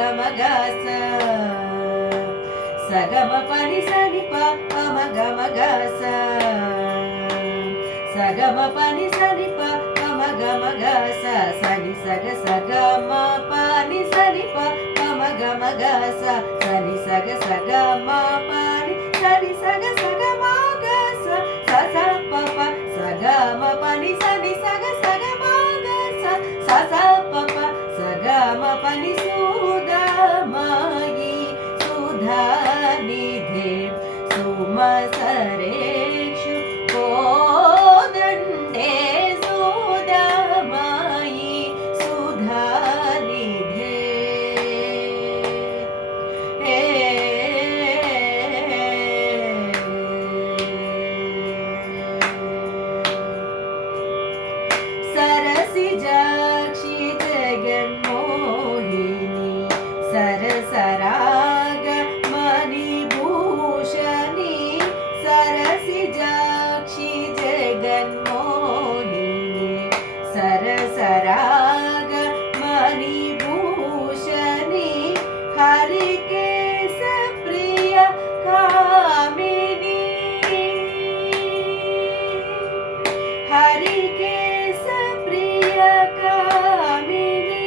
గ మ గ స స గ మ ప ని స ని ప ప మ గ మ గ స స గ మ ప ని స ని ప ప మ గ మ గ స స ని స గ మ ప ని స ని ప ప మ గ మ గ స స ని స గ మ ప ని స ని స గ మ గ స స స ప ప స గ మ ప ని స ని స గ మ గ స స స ప ప స గ మ ప ని సుధా మాయి సుధా నిధే సుమ సరేషు కోదండే సుధా మాయి సుధా నిధే సరసిజాక్షి జగన్మోహిని సరసరాగ మణిభూషణి సరసిజాక్షి జగన్మోహిని సరసరాగ మణిభూషణి హరికేశ ప్రియ కామిని హరికేశ ప్రియ కామిని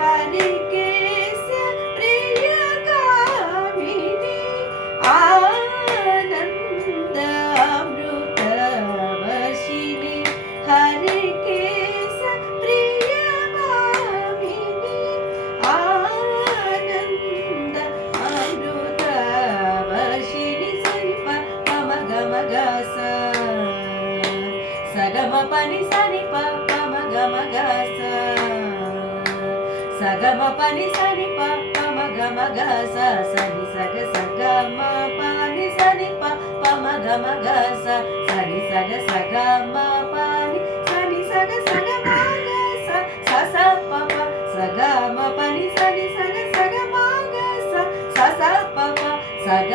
హరికేశ ప్రియ కామిని ఆనందామృతవర్షిణి హరికేశ ప్రియ కామిని ఆనంద అమృతవర్షిణి సరిప పమ గమ గ స స గ మ ప ని స ని ప ప మ గ మ గ స స గ మ ప ని స ని ప ప మ గ మ గ స స ని స గ మ ప ని స ని ప ప మ గ మ గ స స ని స గ మ ప ని స ని స గ మ గ స స స ప ప స గ మ ప ని స ని స గ మ గ స స స ప ప స గ